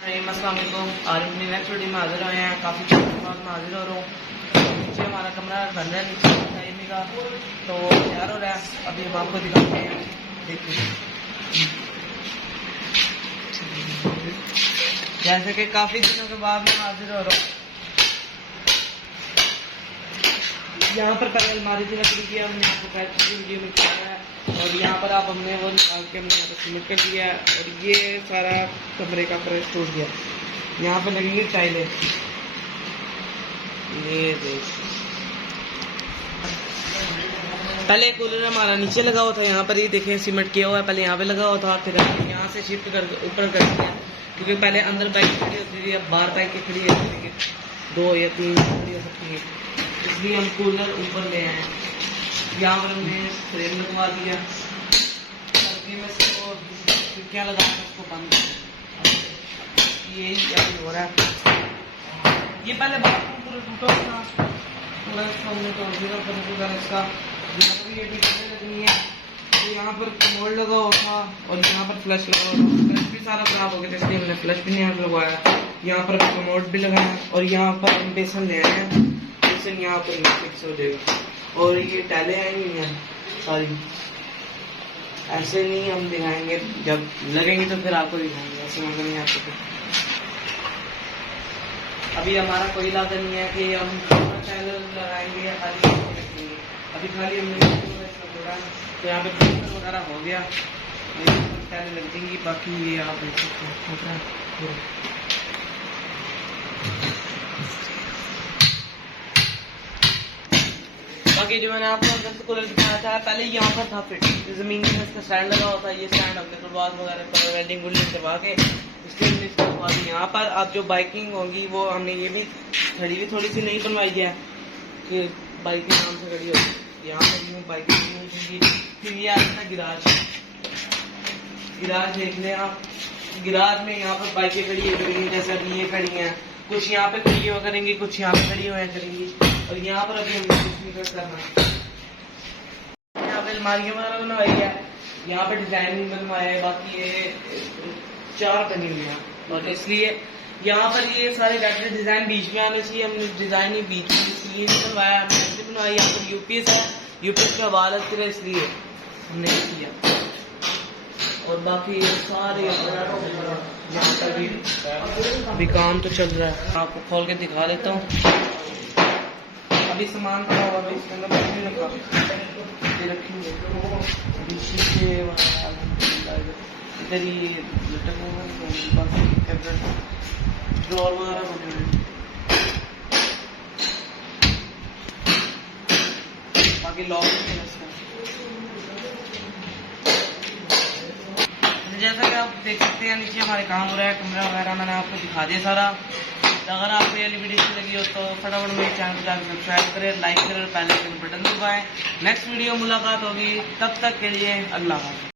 अस्सलाम वालेकुम। आज अपनी नेक्स्ट वीडियो में हाजिर हुए हैं। काफ़ी टाइम के बाद मैं हाजिर हो रहा हूँ। नीचे हमारा कमरा बन रहा है, नीचे टाइम का तो तैयार हो रहा है। अभी हम आपको दिखाते हैं, देखिए जैसे कि काफ़ी दिनों के बाद मैं हाजिर हो रहा हूँ। यहाँ पर पहले अलमारी से लकड़ी की हमने आपको पहले वीडियो में किया है, और यहाँ पर आप हमने वो निकाल के हमने यहाँ पर सीमेंट कर दिया है, और ये सारा कमरे का प्रेस टूट गया। यहाँ पर लगेंगी टाइलें, ये देख। पहले कूलर हमारा नीचे लगा हुआ था, यहाँ पर ये देखें सीमेंट किया हुआ है। पहले यहाँ पे लगा हुआ था, फिर यहाँ से शिफ्ट कर ऊपर कर दिया, क्योंकि पहले अंदर बाइक खड़ी होती थी, अब बाहर बाइक खड़ी होती थी, 2 या 3 खड़ी हो सकती है, इसलिए हम कूलर ऊपर ले आए। यहाँ पर हमने फ्रेम लगवा दिया, सर्दी में इसको खिड़कियाँ लगा कर उसको बंद, यही अभी हो रहा है। ये पहले बाथरूम पूरा टूटा था, पूरा हमने तो इसका यहाँ पर ये भी लगनी है। तो यहाँ पर कमोड लगा हुआ था, और यहाँ पर फ्लश लगा हुआ था। फ्लश भी सारा खराब हो गया, इसलिए हमने फ्लश भी नहीं लगवाया। यहाँ पर कमोड भी लगाया, और यहाँ पर हम बेसन ले आए हैं। बेसन यहाँ पर फिक्स हो जाएगा, और ये टाइलें आई हुई हैं सारी। ऐसे नहीं हम दिखाएंगे, जब लगेंगे तो फिर आपको दिखाएंगे, ऐसे मगर नहीं आपको। अभी हमारा कोई इरादा नहीं है कि हम टाइल लगाएंगे या खाली रखेंगे। अभी खाली हमने जोड़ा है, तो यहाँ पे बिस्तर वगैरह हो गया, टाइलें लग देंगी। बाकी ये आप देख सकते हैं। बाकी जो मैंने आपको अंदर कूलर दिखाया था, पहले यहाँ पर था फिट, जमीन में इसका स्टैंड लगा हुआ था। ये स्टैंड हमने तुलवास वगैरह पर वेल्डिंग वुल्डिंग करवा के इसके हमने इसको लगवा दी। यहाँ पर अब जो बाइकिंग होगी वो हमने ये भी खड़ी भी थोड़ी सी नहीं बनवाई है कि बाइक के नाम से खड़ी होगी। यहाँ पर भी बाइकिंग होगी। फिर ये आता है गिराज। गिराज देख लें आप, गिराज में यहाँ पर बाइकें खड़ी है, जैसे अभी ये खड़ी हैं, कुछ यहाँ पे खड़ी हुआ करेंगी, कुछ यहाँ पे खड़ी हुआ करेंगी, और यहाँ पर अभी हमने कुछ नहीं करना। यहाँ पे अलमारियाँ वगैरह बनवाई है, यहाँ पे डिजाइन बनवाया है। बाकी ये 4 बनी हुई है, और इसलिए यहाँ पर ये सारे वैक्टर डिजाइन बीच में आने चाहिए। हमने डिजाइन ही बीच में इसलिए बनवाया, हमने ऐसे बनवाई। यहाँ पर यूपीएस है, यूपीएस का वाल है, इसलिए हमने किया। और बाकी सारे यहाँ पर भी काम तो चल रहा है, आपको खोल के दिखा देता हूँ। अभी सामान पड़ा हुआ है, इसके अंदर नहीं रखा, ये रखेंगे अभी शीशे इधर ही लटक हुआ है, ड्रॉर वगैरह बने हुए। बाकी लॉक जैसा कि आप देख सकते हैं, नीचे हमारे काम हो रहा है, कमरा वगैरह मैंने आपको दिखा दिया सारा। अगर आपको ये वीडियो अच्छी लगी हो तो फटाफट मेरे चैनल को जाकर सब्सक्राइब करें, लाइक करें, और बेल आइकन बटन दबाएं। नेक्स्ट वीडियो मुलाकात होगी, तब तक के लिए अल्लाह हाफ़िज़।